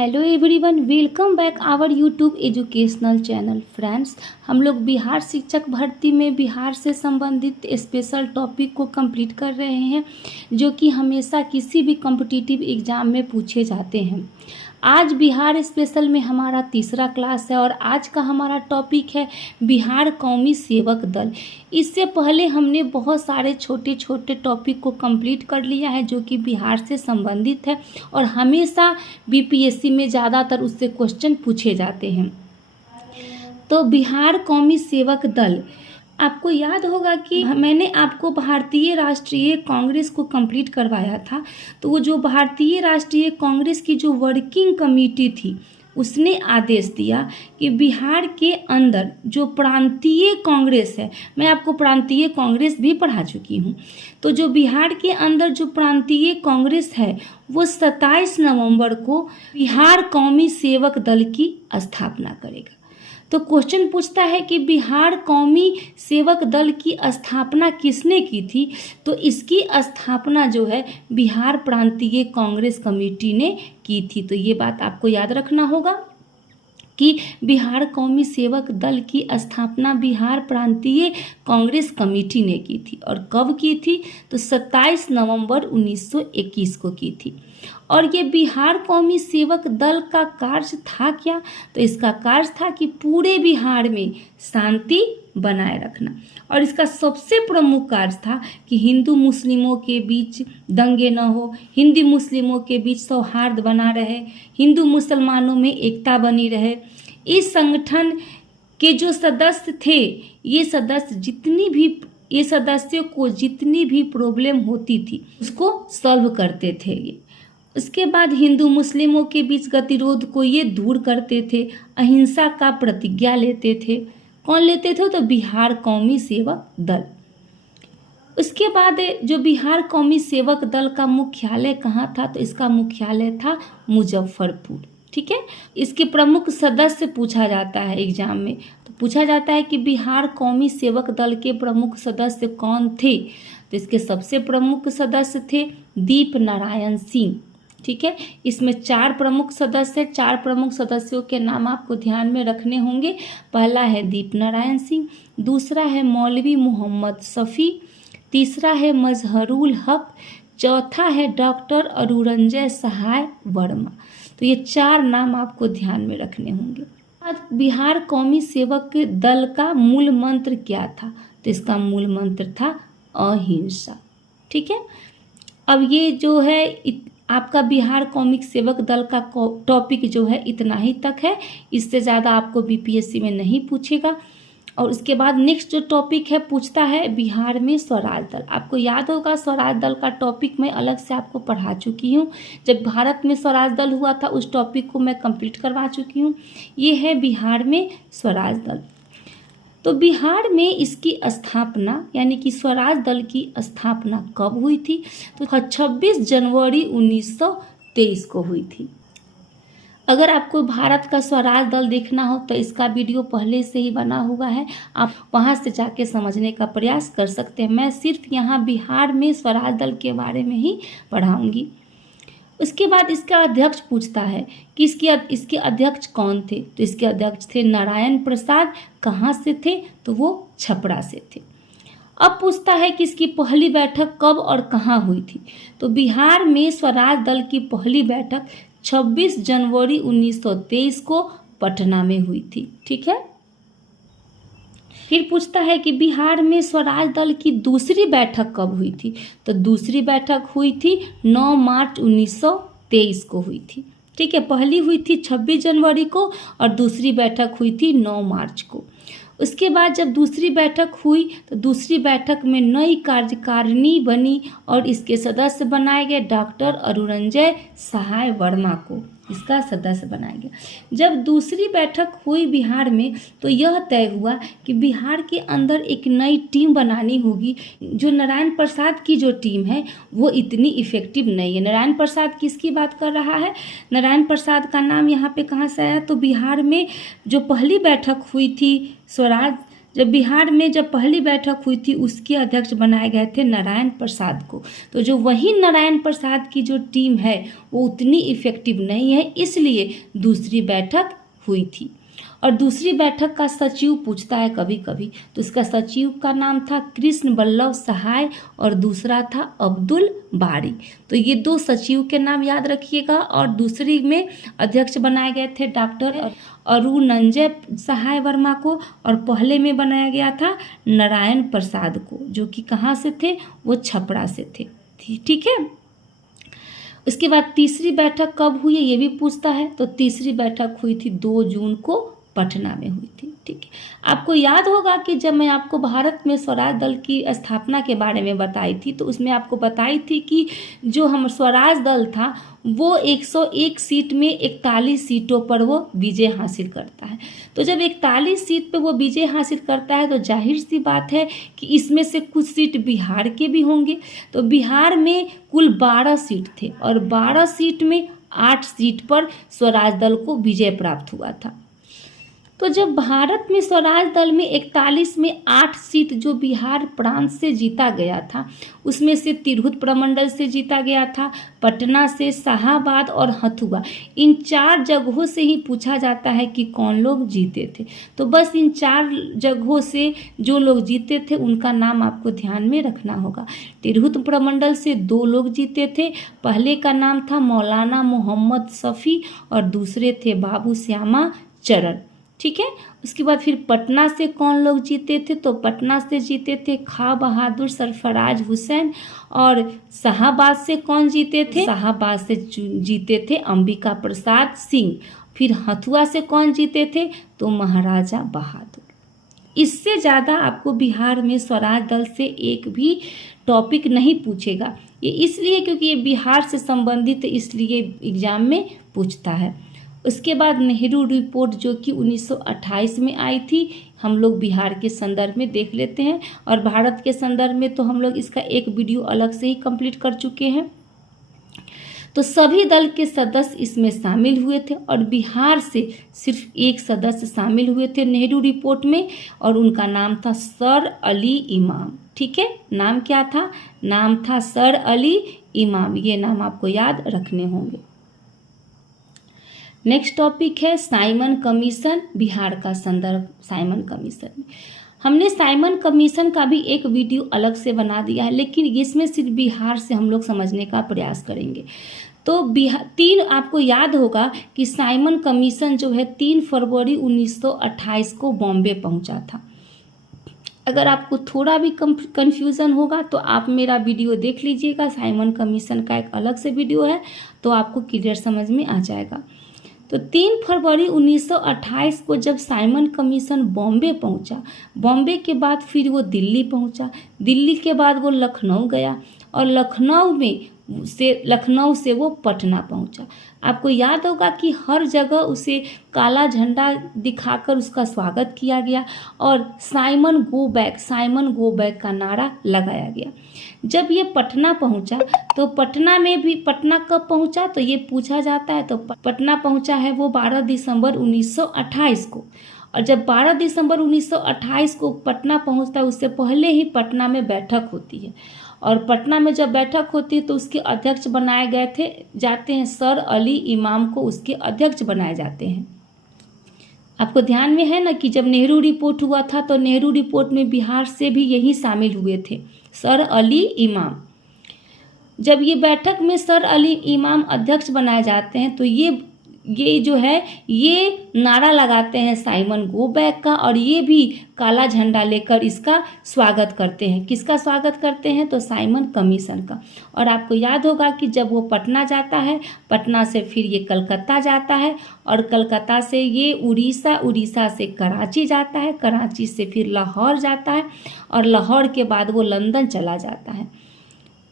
Hello everyone, welcome back our YouTube educational channel. Friends, हम लोग बिहार शिक्षक भर्ती में बिहार से संबंधित स्पेशल टॉपिक को कंप्लीट कर रहे हैं, जो कि हमेशा किसी भी कॉम्पिटिटिव एग्ज़ाम में पूछे जाते हैं। आज बिहार स्पेशल में हमारा तीसरा क्लास है और आज का हमारा टॉपिक है बिहार कौमी सेवक दल। इससे पहले हमने बहुत सारे छोटे छोटे टॉपिक को कंप्लीट कर लिया है, जो कि बिहार से संबंधित है और हमेशा बीपीएससी में ज़्यादातर उससे क्वेश्चन पूछे जाते हैं। तो बिहार कौमी सेवक दल, आपको याद होगा कि मैंने आपको भारतीय राष्ट्रीय कांग्रेस को कंप्लीट करवाया था। तो वो जो भारतीय राष्ट्रीय कांग्रेस की जो वर्किंग कमेटी थी, उसने आदेश दिया कि बिहार के अंदर जो प्रांतीय कांग्रेस है, मैं आपको प्रांतीय कांग्रेस भी पढ़ा चुकी हूँ, तो जो बिहार के अंदर जो प्रांतीय कांग्रेस है वो 27 नवंबर को बिहार कौमी सेवक दल की स्थापना करेगा। तो क्वेश्चन पूछता है कि बिहार कौमी सेवक दल की स्थापना किसने की थी? तो इसकी स्थापना जो है बिहार प्रांतीय कांग्रेस कमेटी ने की थी। तो ये बात आपको याद रखना होगा कि बिहार कौमी सेवक दल की स्थापना बिहार प्रांतीय कांग्रेस कमेटी ने की थी। और कब की थी? तो 27 नवंबर 1921 को की थी। और ये बिहार कौमी सेवक दल का कार्य था क्या? तो इसका कार्य था कि पूरे बिहार में शांति बनाए रखना। और इसका सबसे प्रमुख कार्य था कि हिंदू मुस्लिमों के बीच दंगे न हो, हिंदू मुस्लिमों के बीच सौहार्द बना रहे, हिंदू मुसलमानों में एकता बनी रहे। इस संगठन के जो सदस्य थे, ये सदस्यों को जितनी भी प्रॉब्लम होती थी उसको सॉल्व करते थे ये। उसके बाद हिंदू मुस्लिमों के बीच गतिरोध को ये दूर करते थे, अहिंसा का प्रतिज्ञा लेते थे। कौन लेते थे? तो बिहार कौमी सेवक दल। उसके बाद जो बिहार कौमी सेवक दल का मुख्यालय कहाँ था? तो इसका मुख्यालय था मुजफ्फरपुर। ठीक है, इसके प्रमुख सदस्य पूछा जाता है एग्जाम में, तो पूछा जाता है कि बिहार कौमी सेवक दल के प्रमुख सदस्य कौन थे? तो इसके सबसे प्रमुख सदस्य थे दीप नारायण सिंह। ठीक है, इसमें 4 प्रमुख सदस्य, 4 प्रमुख सदस्यों के नाम आपको ध्यान में रखने होंगे। पहला है दीप नारायण सिंह, दूसरा है मौलवी मोहम्मद शफी, तीसरा है मजहरुल हक, चौथा है डॉक्टर अरुरंजय सहाय वर्मा। तो ये 4 नाम आपको ध्यान में रखने होंगे। आज बिहार कौमी सेवक दल का मूल मंत्र क्या था? तो इसका मूल मंत्र था अहिंसा। ठीक है, अब ये जो है आपका बिहार कौमी सेवक दल का टॉपिक जो है इतना ही तक है, इससे ज़्यादा आपको बीपीएससी में नहीं पूछेगा। और उसके बाद नेक्स्ट जो टॉपिक है पूछता है बिहार में स्वराज दल। आपको याद होगा स्वराज दल का टॉपिक मैं अलग से आपको पढ़ा चुकी हूँ। जब भारत में स्वराज दल हुआ था उस टॉपिक को मैं कंप्लीट करवा चुकी हूँ। ये है बिहार में स्वराज दल। तो बिहार में इसकी स्थापना यानी कि स्वराज दल की स्थापना कब हुई थी? तो 26 जनवरी 1923 को हुई थी। अगर आपको भारत का स्वराज दल देखना हो तो इसका वीडियो पहले से ही बना हुआ है, आप वहां से जाके समझने का प्रयास कर सकते हैं। मैं सिर्फ यहाँ बिहार में स्वराज दल के बारे में ही पढ़ाऊंगी। उसके बाद इसका अध्यक्ष पूछता है कि इसके अध्यक्ष कौन थे? तो इसके अध्यक्ष थे नारायण प्रसाद। कहाँ से थे? तो वो छपरा से थे। अब पूछता है कि इसकी पहली बैठक कब और कहाँ हुई थी? तो बिहार में स्वराज दल की पहली बैठक 26 जनवरी 1923 को पटना में हुई थी। ठीक है, फिर पूछता है कि बिहार में स्वराज दल की दूसरी बैठक कब हुई थी? तो दूसरी बैठक हुई थी 9 मार्च 1923 को हुई थी। ठीक है, पहली हुई थी 26 जनवरी को और दूसरी बैठक हुई थी 9 मार्च को। उसके बाद जब दूसरी बैठक हुई तो दूसरी बैठक में नई कार्यकारिणी बनी और इसके सदस्य बनाए गए डॉक्टर अरुरंजय सहाय वर्मा को इसका सदस्य बनाया गया। जब दूसरी बैठक हुई बिहार में तो यह तय हुआ कि बिहार के अंदर एक नई टीम बनानी होगी। जो नारायण प्रसाद की जो टीम है वो इतनी इफेक्टिव नहीं है। नारायण प्रसाद किसकी बात कर रहा है? नारायण प्रसाद का नाम यहाँ पे कहाँ से आया? तो बिहार में जो पहली बैठक हुई थी स्वराज जब बिहार में जब पहली बैठक हुई थी उसके अध्यक्ष बनाए गए थे नारायण प्रसाद को। तो जो वही नारायण प्रसाद की जो टीम है वो उतनी इफेक्टिव नहीं है, इसलिए दूसरी बैठक हुई थी। और दूसरी बैठक का सचिव पूछता है कभी कभी, तो इसका सचिव का नाम था कृष्ण वल्लभ सहाय और दूसरा था अब्दुल बारी। तो ये दो सचिव के नाम याद रखिएगा। और दूसरी में अध्यक्ष बनाए गए थे डॉक्टर अरुणंजय सहाय वर्मा को, और पहले में बनाया गया था नारायण प्रसाद को, जो कि कहाँ से थे, वो छपरा से थे। ठीक है। उसके बाद तीसरी बैठक कब हुई है ये भी पूछता है। तो तीसरी बैठक हुई थी 2 जून को पटना में हुई थी। ठीक है। आपको याद होगा कि जब मैं आपको भारत में स्वराज दल की स्थापना के बारे में बताई थी तो उसमें आपको बताई थी कि जो हम स्वराज दल था वो 101 सीट में 41 सीटों पर वो विजय हासिल करता है। तो जब 41 सीट पे वो विजय हासिल करता है तो जाहिर सी बात है कि इसमें से कुछ सीट बिहार के भी होंगे। तो बिहार में कुल 12 सीट थे और 12 सीट में 8 सीट पर स्वराज दल को विजय प्राप्त हुआ था। तो जब भारत में स्वराज दल में 41 में 8 सीट जो बिहार प्रांत से जीता गया था, उसमें से तिरहुत प्रमंडल से जीता गया था, पटना से, शाहाबाद और हथुआ, इन 4 जगहों से ही पूछा जाता है कि कौन लोग जीते थे। तो बस इन 4 जगहों से जो लोग जीते थे उनका नाम आपको ध्यान में रखना होगा। तिरहुत प्रमंडल से 2 लोग जीते थे। पहले का नाम था मौलाना मोहम्मद शफी और दूसरे थे बाबू श्यामा चरण। ठीक है। उसके बाद फिर पटना से कौन लोग जीते थे, तो पटना से जीते थे खां बहादुर सरफराज हुसैन। और शाहाबाद से कौन जीते थे, शाहाबाद से जीते थे अंबिका प्रसाद सिंह। फिर हथुआ से कौन जीते थे, तो महाराजा बहादुर। इससे ज़्यादा आपको बिहार में स्वराज दल से एक भी टॉपिक नहीं पूछेगा। ये इसलिए क्योंकि ये बिहार से संबंधित इसलिए एग्जाम में पूछता है। उसके बाद नेहरू रिपोर्ट जो कि 1928 में आई थी, हम लोग बिहार के संदर्भ में देख लेते हैं। और भारत के संदर्भ में तो हम लोग इसका एक वीडियो अलग से ही कंप्लीट कर चुके हैं। तो सभी दल के सदस्य इसमें शामिल हुए थे और बिहार से सिर्फ एक सदस्य शामिल हुए थे नेहरू रिपोर्ट में, और उनका नाम था सर अली इमाम। ठीक है। नाम क्या था, नाम था सर अली इमाम। ये नाम आपको याद रखने होंगे। नेक्स्ट टॉपिक है साइमन कमीशन, बिहार का संदर्भ साइमन कमीशन में। हमने साइमन कमीशन का भी एक वीडियो अलग से बना दिया है, लेकिन इसमें सिर्फ बिहार से हम लोग समझने का प्रयास करेंगे। तो बिहार आपको याद होगा कि साइमन कमीशन जो है 3 फरवरी 1928 को बॉम्बे पहुंचा था। अगर आपको थोड़ा भी कन्फ्यूज़न होगा तो आप मेरा वीडियो देख लीजिएगा, साइमन कमीशन का एक अलग से वीडियो है, तो आपको क्लियर समझ में आ जाएगा। तो 3 फरवरी 1928 को जब साइमन कमीशन बॉम्बे पहुंचा, बॉम्बे के बाद फिर वो दिल्ली पहुंचा, दिल्ली के बाद वो लखनऊ गया और लखनऊ से वो पटना पहुंचा। आपको याद होगा कि हर जगह उसे काला झंडा दिखाकर उसका स्वागत किया गया और साइमन गो बैक का नारा लगाया गया। जब ये पटना पहुंचा तो पटना में भी, पटना कब पहुंचा तो ये पूछा जाता है, तो पटना पहुंचा है वो 12 दिसंबर 1928 को। और जब 12 दिसंबर 1928 को पटना पहुंचता है उससे पहले ही पटना में बैठक होती है, और पटना में जब बैठक होती है तो उसके अध्यक्ष बनाए जाते हैं सर अली इमाम को उसके अध्यक्ष बनाए जाते हैं। आपको ध्यान में है ना कि जब नेहरू रिपोर्ट हुआ था तो नेहरू रिपोर्ट में बिहार से भी यही शामिल हुए थे, सर अली इमाम। जब ये बैठक में सर अली इमाम अध्यक्ष बनाए जाते हैं तो ये जो है ये नारा लगाते हैं साइमन गो बैक का, और ये भी काला झंडा लेकर इसका स्वागत करते हैं। किसका स्वागत करते हैं, तो साइमन कमीशन का। और आपको याद होगा कि जब वो पटना जाता है, पटना से फिर ये कलकत्ता जाता है, और कलकत्ता से ये उड़ीसा से कराची जाता है, कराची से फिर लाहौर जाता है, और लाहौर के बाद वो लंदन चला जाता है।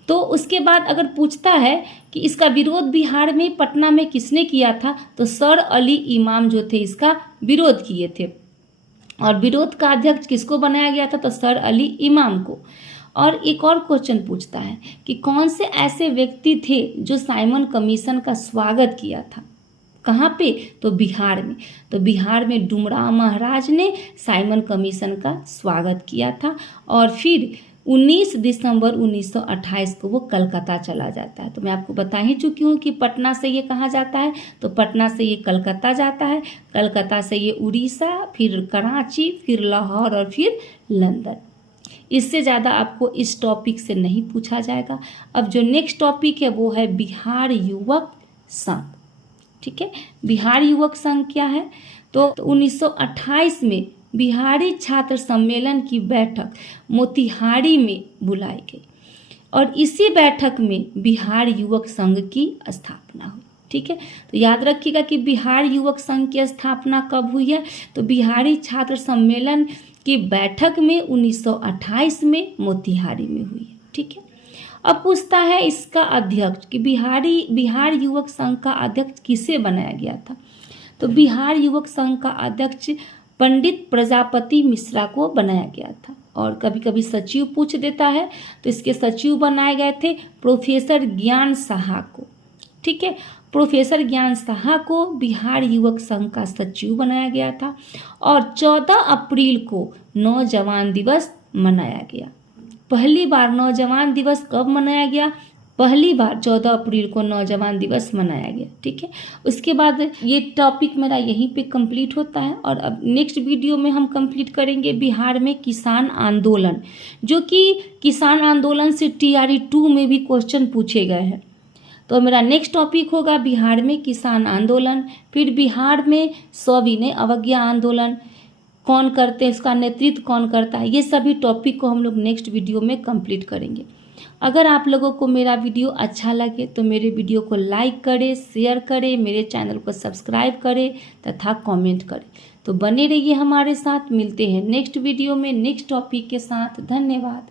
तो उसके बाद अगर पूछता है कि इसका विरोध बिहार में पटना में किसने किया था, तो सर अली इमाम जो थे इसका विरोध किए थे, और विरोध का अध्यक्ष किसको बनाया गया था, तो सर अली इमाम को। और एक और क्वेश्चन पूछता है कि कौन से ऐसे व्यक्ति थे जो साइमन कमीशन का स्वागत किया था, कहाँ पे? तो बिहार में। तो बिहार में डुमराव महाराज ने साइमन कमीशन का स्वागत किया था और फिर 19 दिसंबर 1928 को वो कलकत्ता चला जाता है। तो मैं आपको बता ही चुकी हूँ कि पटना से ये कहाँ जाता है, तो पटना से ये कलकत्ता जाता है, कलकत्ता से ये उड़ीसा, फिर कराची, फिर लाहौर और फिर लंदन। इससे ज़्यादा आपको इस टॉपिक से नहीं पूछा जाएगा। अब जो नेक्स्ट टॉपिक है वो है बिहार युवक संघ। ठीक है, बिहार युवक संघ क्या है? तो 1928 में बिहारी छात्र सम्मेलन की बैठक मोतिहारी में बुलाई गई और इसी बैठक में बिहार युवक संघ की स्थापना हुई। ठीक है, तो याद रखिएगा कि बिहार युवक संघ की स्थापना कब हुई है? तो बिहारी छात्र सम्मेलन की बैठक में 1928 में मोतिहारी में हुई है। ठीक है, अब पूछता है इसका अध्यक्ष कि बिहार युवक संघ का अध्यक्ष किसे बनाया गया था? तो बिहार युवक संघ का अध्यक्ष पंडित प्रजापति मिश्रा को बनाया गया था। और कभी कभी सचिव पूछ देता है, तो इसके सचिव बनाए गए थे प्रोफेसर ज्ञान साहा को। ठीक है, प्रोफेसर ज्ञान साहा को बिहार युवक संघ का सचिव बनाया गया था और 14 अप्रैल को नौजवान दिवस मनाया गया। पहली बार नौजवान दिवस कब मनाया गया? पहली बार 14 अप्रैल को नौजवान दिवस मनाया गया। ठीक है, उसके बाद ये टॉपिक मेरा यहीं पे कंप्लीट होता है और अब नेक्स्ट वीडियो में हम कंप्लीट करेंगे बिहार में किसान आंदोलन, जो कि किसान आंदोलन से TRE 2 में भी क्वेश्चन पूछे गए हैं। तो मेरा नेक्स्ट टॉपिक होगा बिहार में किसान आंदोलन, फिर बिहार में सविनय अवज्ञा आंदोलन कौन करते हैं, इसका नेतृत्व कौन करता है, ये सभी टॉपिक को हम लोग नेक्स्ट वीडियो में कंप्लीट करेंगे। अगर आप लोगों को मेरा वीडियो अच्छा लगे तो मेरे वीडियो को लाइक करें, शेयर करें, मेरे चैनल को सब्सक्राइब करें तथा कमेंट करें। तो बने रहिए हमारे साथ, मिलते हैं नेक्स्ट वीडियो में नेक्स्ट टॉपिक के साथ। धन्यवाद।